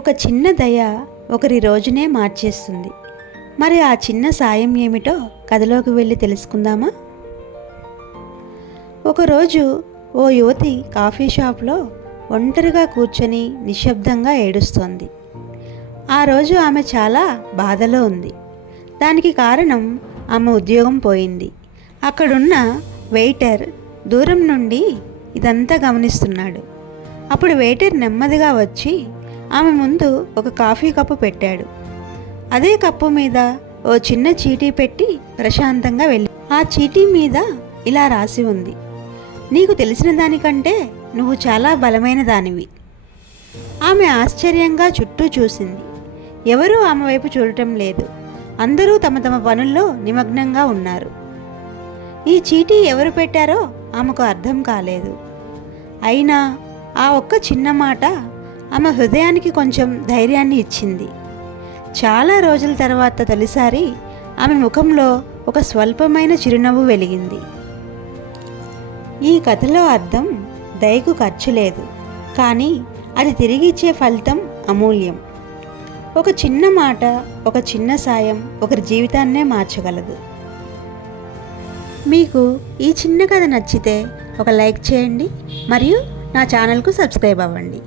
ఒక చిన్న దయ ఒకరి రోజునే మార్చేస్తుంది. మరి ఆ చిన్న సాయం ఏమిటో కథలోకి వెళ్ళి తెలుసుకుందామా? ఒకరోజు ఓ యువతి కాఫీ షాప్లో ఒంటరిగా కూర్చొని నిశ్శబ్దంగా ఏడుస్తోంది. ఆ రోజు ఆమె చాలా బాధలో ఉంది. దానికి కారణం ఆమె ఉద్యోగం పోయింది. అక్కడున్న వెయిటర్ దూరం నుండి ఇదంతా గమనిస్తున్నాడు. అప్పుడు వెయిటర్ నెమ్మదిగా వచ్చి ఆమె ముందు ఒక కాఫీ కప్పు పెట్టాడు. అదే కప్పు మీద ఓ చిన్న చీటీ పెట్టి ప్రశాంతంగా వెళ్ళి ఆ చీటీ మీద ఇలా రాసి ఉంది. నీకు తెలిసిన దానికంటే నువ్వు చాలా బలమైన దానివి. ఆమె ఆశ్చర్యంగా చుట్టూ చూసింది. ఎవరూ ఆమె వైపు చూడటం లేదు. అందరూ తమ తమ పనుల్లో నిమగ్నంగా ఉన్నారు. ఈ చీటీ ఎవరు పెట్టారో ఆమెకు అర్థం కాలేదు. అయినా ఆ ఒక్క చిన్న మాట ఆమె హృదయానికి కొంచెం ధైర్యాన్ని ఇచ్చింది. చాలా రోజుల తర్వాత తొలిసారి ఆమె ముఖంలో ఒక స్వల్పమైన చిరునవ్వు వెలిగింది. ఈ కథలో అర్థం దయకు ఖర్చు లేదు కానీ అది తిరిగి ఇచ్చే ఫలితం అమూల్యం. ఒక చిన్న మాట ఒక చిన్న సాయం ఒకరి జీవితాన్నే మార్చగలదు. మీకు ఈ చిన్న కథ నచ్చితే ఒక లైక్ చేయండి మరియు నా ఛానల్కు సబ్స్క్రైబ్ అవ్వండి.